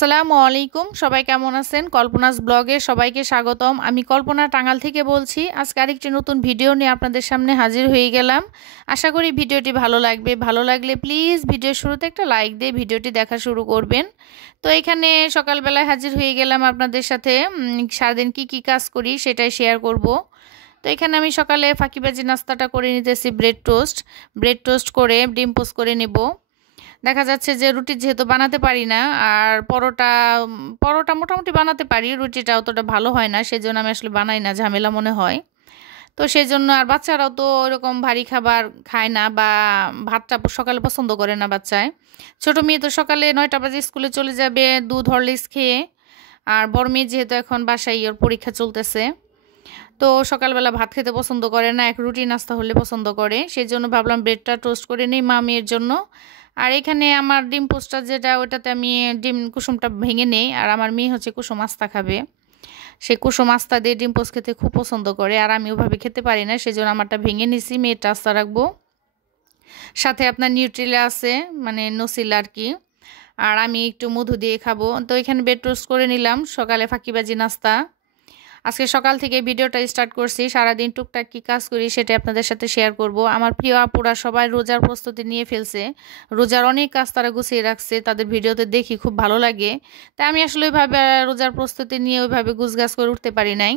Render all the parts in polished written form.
আসসালামু আলাইকুম সবাই কেমন আছেন কল্পনাস ব্লগে সবাইকে স্বাগতম আমি কল্পনা টাঙ্গাল থেকে বলছি আজকে আরেকটি নতুন ভিডিও নিয়ে আপনাদের সামনে হাজির হয়ে গেলাম আশা করি ভিডিওটি ভালো লাগবে ভালো লাগলে প্লিজ ভিডিওর শুরুতে একটা লাইক দিয়ে ভিডিওটি দেখা শুরু করবেন তো এখানে সকালবেলায় হাজির হয়ে গেলাম আপনাদের সাথে সারাদিন কি কাজ করি সেটাই শেয়ার করব তো এখানে আমি সকালে ফাঁকিবাজি নাস্তাটা করে নিতেছি ব্রেড টোস্ট করে ডিম পোস্ট করে নেব দেখা যাচ্ছে যে রুটি যেহেতু বানাতে পারি না আর পরোটা মোটামুটি বানাতে পারি রুটিটা অতটা ভালো হয় না সেজন্য আমি আসলে বানাই না ঝামেলা মনে হয় তো সেজন্য আর বাচ্চারাও তো ওরকম ভারী খাবার খায় না বা ভাতটা সকালে পছন্দ করে না বাচ্চায় ছোট মেয়ে তো সকালে 9টা বাজে স্কুলে চলে যাবে দুধ হরলিক্স খেয়ে আর বড় মেয়ে যেহেতু এখন বাসায় ওর পরীক্ষা চলতেছে তো সকালবেলা ভাত খেতে পছন্দ করে না এক রুটি নাস্তা হলে পছন্দ করে সেই জন্য ভাবলাম ব্রেডটা টোস্ট করে নিই মা মেয়ের জন্য আর এখানে আমার ডিম পোস্টটা যেটা ওটাতে আমি ডিম কুসুমটা ভেঙে নেই আর আমার মেয়ে হচ্ছে কুসুম আস্তা খাবে সে কুসুম আস্তা দিয়ে ডিম পোস্ট খেতে খুব পছন্দ করে আর আমি ওভাবে খেতে পারি না সেজন্য আমারটা ভেঙে নিছি মেয়েরটা আস্তা রাখবো সাথে আপনার নিউট্রিলা আছে মানে নসিল আর কি আর আমি একটু মধু দিয়ে খাবো তো এখানে ব্রেড টোস্ট করে নিলাম সকালে ফাঁকিবাজি নাস্তা আজকে সকাল থেকে ভিডিওটা স্টার্ট করছি সারাদিন টুকটাক কী কাজ করি সেটা আপনাদের সাথে শেয়ার করব আমার প্রিয় আপুরা সবাই রোজার প্রস্তুতি নিয়ে ফেলছে রোজার অনেক কাজ তারা গুছিয়ে রাখছে তাদের ভিডিওতে দেখি খুব ভালো লাগে তাই আমি আসলে ওইভাবে রোজার প্রস্তুতি নিয়ে ওইভাবে গুছগাছ করে উঠতে পারি নাই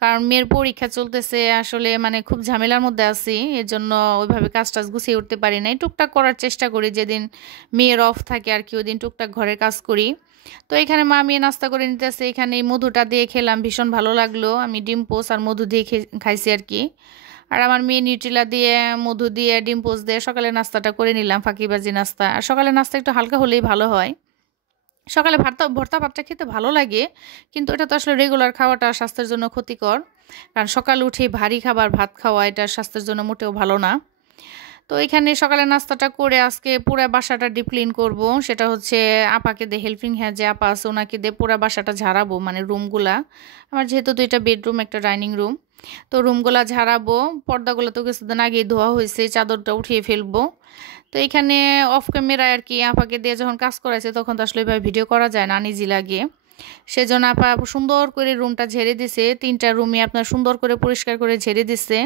কারণ মেয়ের পরীক্ষা চলতেছে আসলে মানে খুব ঝামেলার মধ্যে আছি এর জন্য ওইভাবে কাজ টাজ গুছিয়ে উঠতে পারি নাই টুকটাক করার চেষ্টা করি যেদিন মেয়ের অফ থাকে আর কি ওই দিন টুকটাক ঘরের কাজ করি তো এখানে মা মেয়ে নাস্তা করে নিতেছে এখানে এই মধুটা দিয়ে খেলাম ভীষণ ভালো লাগলো আমি ডিম পোস্ট আর মধু দিয়ে খাইছি আর কি আর আমার মেয়ে নিউট্রিলা দিয়ে মধু দিয়ে ডিম পোস্ট দিয়ে সকালে নাস্তাটা করে নিলাম ফাঁকিবাজি নাস্তা আর সকালে নাস্তা একটু হালকা হলেই ভালো হয় সকালে ভর্তা ভাতটা খেতে ভালো লাগে কিন্তু এটা তো আসলে রেগুলার খাওয়াটা স্বাস্থ্যের জন্য ক্ষতিকর কারণ সকালে উঠে ভারী খাবার ভাত খাওয়া এটা স্বাস্থ্যের জন্য মোটেও ভালো না তো এখানে সকালে নাস্তাটা করে আজকে পুরো বাসাটা ডিপ ক্লিন করব সেটা হচ্ছে আপাকে দিয়ে হেল্পিং হ্যান্ড যে আপা আছে ওনাকে দিয়ে পুরো বাসাটা ঝাড়াবো মানে রুমগুলা আমার যেহেতু দুইটা বেডরুম একটা ডাইনিং রুম তো রুমগুলা ঝাড়াবো পর্দাগুলো তো কিছুদিন আগেই ধোয়া হয়েছে চাদরটা উঠিয়ে ফেলবো তো এখানে অফ ক্যামেরায় আর কি আপাকে দিয়ে যখন কাজ করাইছে তখন তো আসলে এভাবে ভিডিও করা যায় না আনইজি লাগে সেজন্য আপা সুন্দর করে রুমটা ঝেড়ে দিছে 3টা রুমে আপনার সুন্দর করে পরিষ্কার করে ঝেড়ে দিছে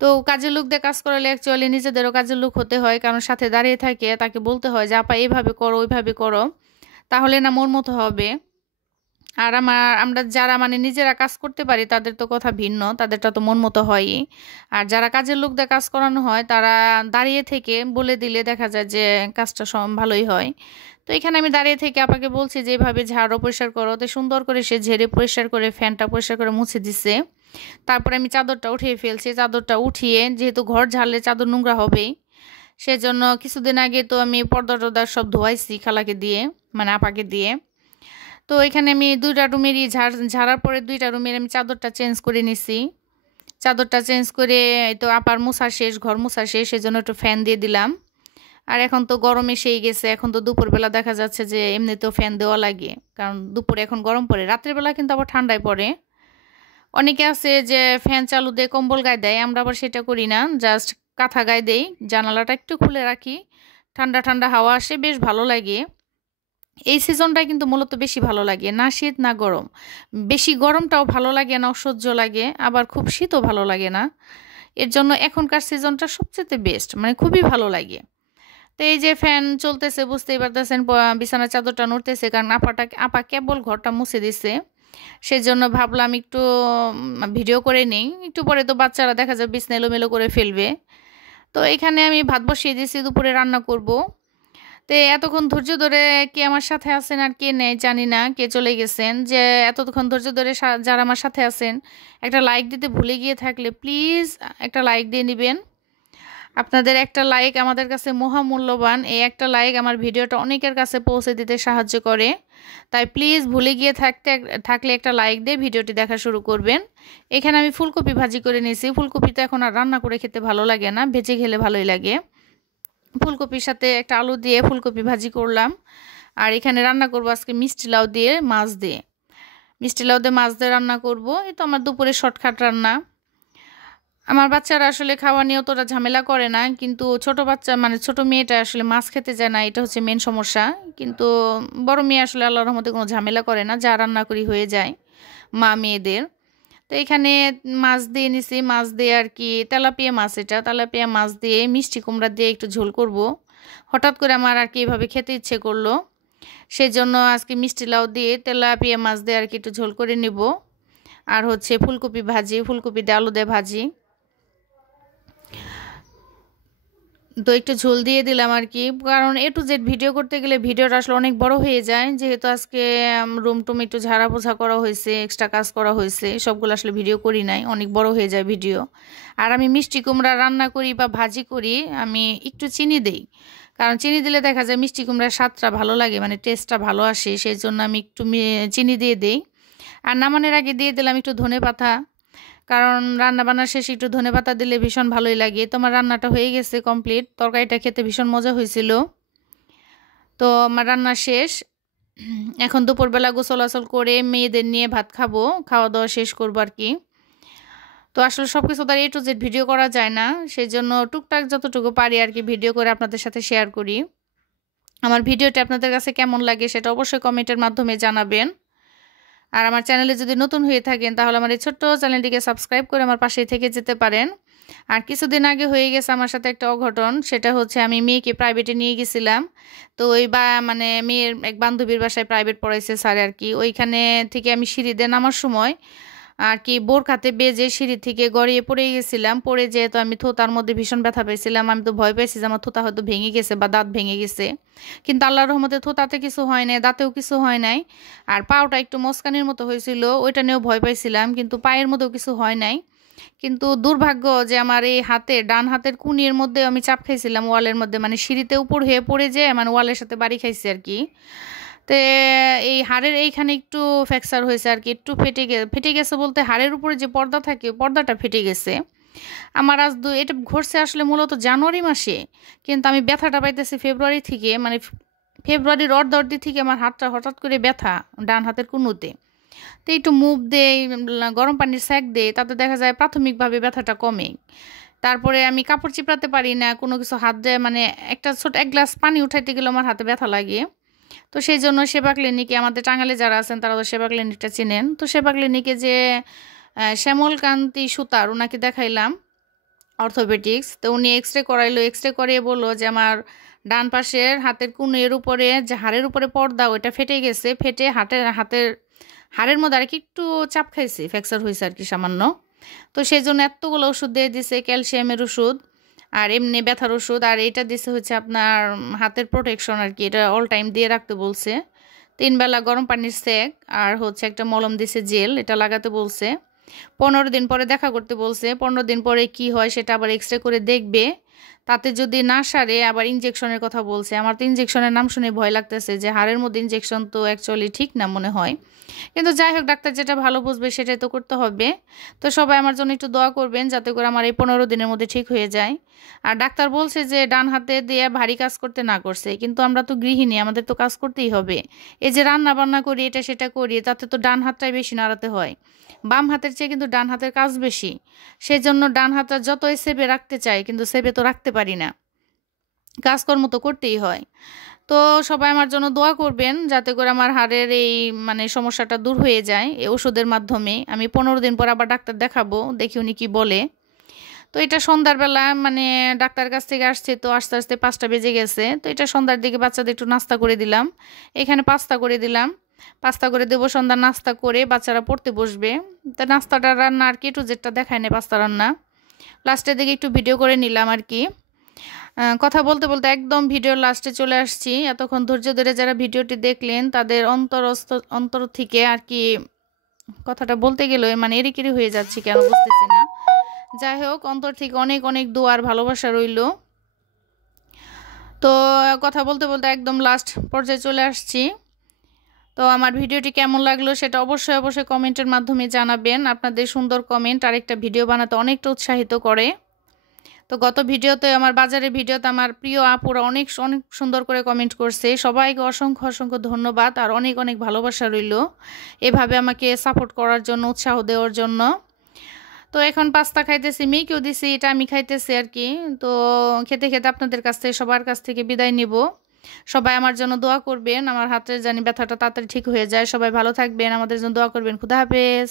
তো কাজের লোক দিয়ে কাজ করালে অ্যাকচুয়ালি নিজেদেরও কাজের লোক হতে হয় কারণ সাথে দাঁড়িয়ে থাকে তাকে বলতে হয় যে আপা এইভাবে করো ওইভাবে করো তাহলে না মোর মতো হবে আর আমরা যারা মানে নিজেরা কাজ করতে পারি তাদের তো কথা ভিন্ন তাদেরটা তো মন মতো হয়ই আর যারা কাজের লোক দিয়ে কাজ করানো হয় তারা দাঁড়িয়ে থেকে বলে দিলে দেখা যায় যে কাজটা ভালোই হয় তো এখানে আমি দাঁড়িয়ে থেকে আপাকে বলছি যে এইভাবে ঝাড়ো পরিষ্কার করো তো সুন্দর করে সে ঝেড়ে পরিষ্কার করে ফ্যানটা পরিষ্কার করে মুছে দিচ্ছে তারপরে আমি চাদরটা উঠিয়ে ফেলছি চাদরটা উঠিয়ে যেহেতু ঘর ঝাড়লে চাদর নোংরা হবেই সেজন্য কিছুদিন আগে তো আমি পর্দা টর্দা সব ধোয়াইছি খালাকে দিয়ে মানে আপাকে দিয়ে তো এখানে আমি 2টা রুমেরই ঝাড়ার পরে 2টা রুমের আমি চাদরটা চেঞ্জ করে নিছি চাদরটা চেঞ্জ করে তো আপার মোছা শেষ ঘর মোছা শেষ সেজন্য একটু ফ্যান দিয়ে দিলাম আর এখন তো গরম এসেই গেছে এখন তো দুপুরবেলা দেখা যাচ্ছে যে এমনিতেও ফ্যান দেওয়া লাগে কারণ দুপুরে এখন গরম পড়ে রাত্রের বেলা কিন্তু আবার ঠান্ডায় পড়ে অনেকে আছে যে ফ্যান চালু দিয়ে কম্বল গায়ে দেয় আমরা আবার সেটা করি না জাস্ট কাঁথা গায়ে দেই জানালাটা একটু খুলে রাখি ঠান্ডা ঠান্ডা হাওয়া আসে বেশ ভালো লাগে এই সিজনটাই কিন্তু মূলত বেশি ভালো লাগে না শীত না গরম বেশি গরমটাও ভালো লাগে না অসহ্য লাগে আবার খুব শীতও ভালো লাগে না এর জন্য এখনকার সিজনটা সবচেয়ে বেস্ট মানে খুবই ভালো লাগে তো এই যে ফ্যান চলতেছে বুঝতেই পারতেছেন বিছানার চাদরটা নড়তেছে কারণ আপা কেবল ঘরটা মুছে দিছে সেজন্য ভাবলাম একটু ভিডিও করে নেই একটু পরে তো বাচ্চারা দেখা যায় বিছানা এলোমেলো করে ফেলবে তো এখানে আমি ভাত বসিয়ে দিয়েছি দুপুরে রান্না করব তো এতক্ষণ ধৈর্য ধরে কে আমার সাথে আছেন আর কে নেই জানি না কে চলে গেছেন যে এতক্ষণ ধৈর্য ধরে যারা আমার সাথে আছেন একটা লাইক দিতে ভুলে গিয়ে থাকলে প্লিজ একটা লাইক দিয়ে নেবেন আপনাদের একটা লাইক আমাদের কাছে মহামূল্যবান এই একটা লাইক আমার ভিডিওটা অনেকের কাছে পৌঁছে দিতে সাহায্য করে তাই প্লিজ ভুলে গিয়ে থাকলে একটা লাইক দিয়ে ভিডিওটি দেখা শুরু করবেন এখানে আমি ফুলকপি ভাজি করে নিয়েছি ফুলকপি তো এখন আর রান্না করে খেতে ভালো লাগে না ভেজে খেলে ভালোই লাগে ফুলকপির সাথে একটা আলু দিয়ে ফুলকপি ভাজি করলাম আর এখানে রান্না করব আজকে মিষ্টি লাউ দিয়ে মাছ দিয়ে রান্না করব এই তো আমার দুপুরে শর্টকাট রান্না আমার বাচ্চারা আসলে খাওয়া নিয়ে অতটা ঝামেলা করে না, কিন্তু ছোট বাচ্চা মানে ছোট মেয়েটা আসলে মাছ খেতে যায় না, এটা হচ্ছে মেন সমস্যা। কিন্তু বড় মেয়ে আসলে আল্লাহর রহমতে কোনো ঝামেলা করে না, যা রান্না করি হয়ে যায় মা মেয়েদের। তো এখানে মাছ দিয়ে নিছি, মাছ দিয়ে আর কি তেলাপিয়া মাছ, এটা তেলাপিয়া মাছ দিয়ে মিষ্টি কুমড়া দিয়ে একটু ঝোল করব। হঠাৎ করে আমার আর কি এভাবে খেতে ইচ্ছে করলো, সেই জন্য আজকে মিষ্টি লাউ দিয়ে তেলাপিয়া মাছ দিয়ে আর কি একটু ঝোল করে নিব। আর হচ্ছে ফুলকপি ভাজি, ফুলকপি দিয়ে আলু দিয়ে ভাজি, তো একটু ঝোল দিয়ে দিলাম আর কি। কারণ A to Z ভিডিও করতে গেলে ভিডিওটা আসলে অনেক বড় হয়ে যায়, যেহেতু আজকে রুম টুম একটু ঝাড়া পোছা করা হয়েছে, এক্সট্রা কাজ করা হয়েছে, সবগুলো আসলে ভিডিও করি নাই, অনেক বড় হয়ে যায় ভিডিও। আর আমি মিষ্টি কুমড়া রান্না করি বা ভাজি করি, আমি একটু চিনি দেই, কারণ চিনি দিলে দেখা যায় মিষ্টি কুমড়ার স্বাদটা ভালো লাগে, মানে টেস্টটা ভালো আসে, সেই জন্য আমি একটু চিনি দিয়ে দিই। আর নামানোর আগে দিয়ে দিলাম একটু ধনেপাতা, কারণ রান্না বান্নার শেষে একটু ধনেপাতা দিলে ভীষণ ভালোই লাগে। তোমার রান্নাটা হয়ে গেছে কমপ্লিট, তরকারিটা খেতে ভীষণ মজা হয়েছিল। তো আমার রান্না শেষ, এখন দুপুরবেলা গোসল আসল করে মেয়েদের নিয়ে ভাত খাবো, খাওয়া দাওয়া শেষ করবো আর কি। তো আসলে সব কিছু তার A to Z ভিডিও করা যায় না, সেই জন্য টুকটাক যতটুকু পারি আর কি ভিডিও করে আপনাদের সাথে শেয়ার করি। আমার ভিডিওটা আপনাদের কাছে কেমন লাগে সেটা অবশ্যই কমেন্টের মাধ্যমে জানাবেন। আর আমার চ্যানেলে যদি নতুন হয়ে থাকেন তাহলে আমার এই ছোট্ট চ্যানেলটিকে সাবস্ক্রাইব করে আমার পাশেই থেকে যেতে পারেন। আর কিছুদিন আগে হয়ে গেছে আমার সাথে একটা অঘটন, সেটা হচ্ছে আমি মেয়েকে প্রাইভেটে নিয়ে গেছিলাম। তো ওই মানে মেয়ের এক বান্ধবীর বাসায় প্রাইভেট পড়াইছে স্যার আর কি, ওইখানে থেকে আমি সিঁড়িতে নামার সময় আর কি বোরখাতে বেজে সিঁড়ি থেকে গড়িয়ে পড়ে গেছিলাম। পড়ে যেহেতু আমি থোতার মধ্যে ভীষণ ব্যথা পাইছিলাম, আমি তো ভয় পাইছি যে আমার থোতা হয়তো ভেঙে গেছে বা দাঁত ভেঙে গেছে, কিন্তু আল্লাহর রহমতে থোতাতে কিছু হয় নাই, দাঁতেও কিছু হয় নাই। আর পাওটা একটু মস্কানির মতো হয়েছিল, ওইটা নিয়েও ভয় পাইছিলাম, কিন্তু পায়ের মধ্যেও কিছু হয় নাই। কিন্তু দুর্ভাগ্য যে আমার এই হাতে ডান হাতের কুনির মধ্যে আমি চাপ খাইছিলাম ওয়ালের মধ্যে, মানে সিঁড়িতে উপর হয়ে পড়ে যেয়ে মানে ওয়ালের সাথে বাড়ি খাইছি আর কি। তো এই হাড়ের এইখানে একটু ফ্র্যাকচার হয়েছে আর কি, একটু ফেটে গেছে বলতে হাড়ের উপরে যে পর্দা থাকে পর্দাটা ফেটে গেছে। আমার আজ এটা ঘটছে আসলে মূলত জানুয়ারি মাসে, কিন্তু আমি ব্যথাটা পাইতেছি ফেব্রুয়ারি থেকে, মানে ফেব্রুয়ারির অর্ধি থেকে আমার হাতটা হঠাৎ করে ব্যথা ডান হাতের কুনুতে। তো একটু মুভ দেই, গরম পানির স্যাক দেই, তাতে দেখা যায় প্রাথমিকভাবে ব্যথাটা কমে। তারপরে আমি কাপড় চিপড়াতে পারি না, কোনো কিছু হাত দেয় মানে একটা ছোট এক গ্লাস পানি উঠাইতে গেলে আমার হাতে ব্যথা লাগে। তো সেই জন্য সেবা ক্লিনিকে আমাদের টাঙ্গালে যারা আছেন তারা তো সেবা ক্লিনিকটা চিনেন, তো সেবা ক্লিনিকে যে শ্যামলকান্তি সুতার ওনাকে দেখাইলাম অর্থোপেডিক্স। তো উনি এক্স রে করাইলো, এক্স রে করিয়ে বললো যে আমার ডান পাশের হাতের কুনের উপরে যে হাড়ের উপরে পর্দা ওইটা ফেটে গেছে, ফেটে হাতের হাড়ের মধ্যে আর কি একটু চাপ খাইছে, ফ্র্যাকচার হয়েছে আর কি সামান্য। তো সেই জন্য এতগুলো ওষুধ দিয়ে দিছে, ক্যালসিয়ামের ওষুধ আর এমনি ব্যথার ওষুধ, আর এটা দিছে হচ্ছে আপনার হাতের প্রোটেকশন আর কি, এটা অল টাইম দিয়ে রাখতে বলছে। 3 বেলা গরম পানির সেক, আর হচ্ছে একটা মলম দিছে জেল, এটা লাগাতে বলছে। 15 দিন পরে দেখা করতে বলছে, 15 দিন পরে কি হয় সেটা আবার এক্স রে করে দেখবে, তাতে যদি না সারে আবার ইনজেকশনের কথা বলছে। আমার তো ইনজেকশনের নাম শুনে ভয় লাগতেছে, যে হাড়ের মধ্যে ইনজেকশন তো অ্যাকচুয়ালি ঠিক না মনে হয়, কিন্তু যাই হোক ডাক্তার যেটা ভালো বুঝবে সেটাই তো করতে হবে। তো সবাই আমার জন্য একটু দোয়া করবেন যাতে করে আমার এই 15 দিনের মধ্যে ঠিক হয়ে যায়। আর ডাক্তার বলছে যে ডান হাতে দিয়ে ভারী কাজ করতে না করছে, কিন্তু আমরা তো গৃহিণী, আমাদের তো কাজ করতেই হবে। এই যে রান্না বান্না করি এটা সেটা করি, তাতে তো ডান হাতটাই বেশি নাড়াতে হয়, বাম হাতের চেয়ে কিন্তু ডান হাতের কাজ বেশি। সেই জন্য ডান হাতটা যতই সেবে রাখতে চাই কিন্তু সেবে তো রাখতে পারি না, কাজকর্ম তো করতেই হয়। তো সবাই আমার জন্য দোয়া করবেন যাতে করে আমার হাড়ের এই মানে সমস্যাটা দূর হয়ে যায় এই ওষুধের মাধ্যমে। আমি 15 দিন পর আবার ডাক্তার দেখাবো, দেখি উনি কি বলে। তো এটা সন্ধ্যাবেলা মানে ডাক্তার কাছ থেকে আসছে, তো আস্তে আস্তে 5টা বেজে গেছে। তো এটা সন্ধ্যার দিকে বাচ্চাদের একটু নাস্তা করে দিলাম, এখানে পাস্তা করে দিলাম, পাস্তা করে দেবো। সন্ধ্যার নাস্তা করে বাচ্চারা পড়তে বসবে। তো নাস্তাটা রান্না আর কি একটু যেটা দেখায় না পাস্তা রান্না, লাস্টের দিকে একটু ভিডিও করে নিলাম আর কি। কথা বলতে বলতে একদম ভিডিওর লাস্টে চলে আসছি। এতক্ষণ ধৈর্য ধরে যারা ভিডিওটি দেখলেন তাদের অন্তর থেকে আর কি কথাটা বলতে গেলে মানে এরিকেরি হয়ে যাচ্ছে, কেন বুঝতেছি না। যাই হোক, অন্তর থেকে অনেক অনেক দোয়ার ভালোবাসা রইল। তো কথা বলতে বলতে একদম লাস্ট পর্যায়ে চলে আসছি। তো আমার ভিডিওটি কেমন লাগলো সেটা অবশ্যই অবশ্যই কমেন্টের মাধ্যমে জানাবেন। আপনাদের সুন্দর কমেন্ট আরেকটা ভিডিও বানাতে অনেকটা উৎসাহিত করে। তো গত ভিডিওতে আমার বাজারের ভিডিওতে আমার প্রিয় আপুরা অনেক অনেক সুন্দর করে কমেন্ট করছে, সবাইকে অসংখ্য অসংখ্য ধন্যবাদ আর অনেক অনেক ভালোবাসা রইল এভাবে আমাকে সাপোর্ট করার জন্য, উৎসাহ দেওয়ার জন্য। তো এখন পাস্তা খাইতেছি, মেয়েকেও দিছি, এটা আমি খাইতেছি আর কি। তো খেতে খেতে আপনাদের কাছ থেকে সবার কাছ থেকে বিদায় নিব। সবাই আমার জন্য দোয়া করবেন, আমার হাতের জানি ব্যথাটা তাড়াতাড়ি ঠিক হয়ে যায়। সবাই ভালো থাকবেন, আমাদের জন্য দোয়া করবেন। খুদা হাফেজ।